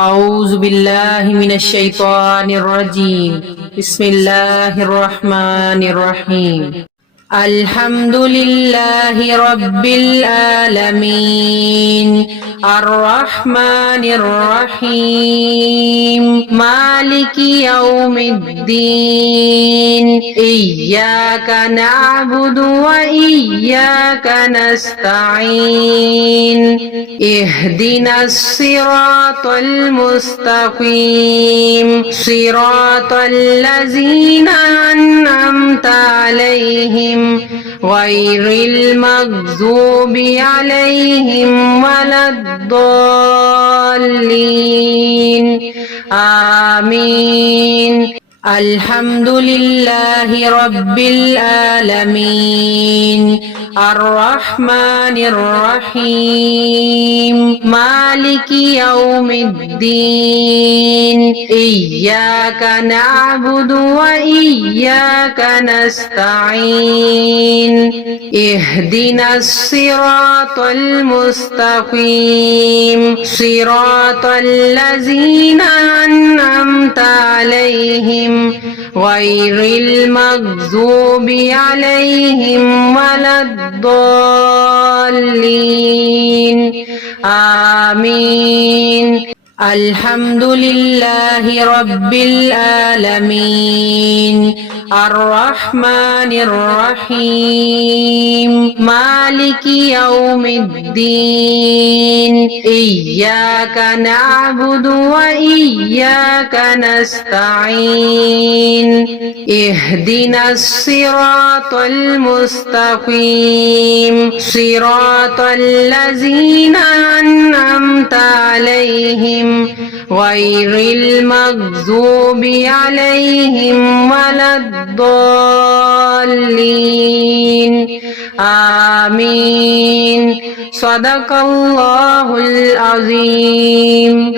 أعوذ بالله من الشيطان الرجيم بسم الله الرحمن الرحيم الحمد لله رب العالمين الرحمن الرحيم مالك يوم الدين إياك نعبد وإياك نستعين اهدنا الصراط المستقيم صراط الذين أنعمت عليهم غير المغضوب عليهم ولا الضالين آمين الحمد لله رب العالمين الرحمن الرحيم مالك يوم الدين إياك نعبد وإياك نستعين اهدنا الصراط المستقيم صراط الذين أنعمت عليهم غير المغضوب عليهم ولا الضالين آمين الحمد لله رب العالمين الرحمن الرحيم مالك يوم الدين إياك نعبد وإياك نستعين اهدنا الصراط المستقيم صراط الذين أنعمت عليهم غير المغضوب عليهم ولا الضالين آمين صدق الله العظيم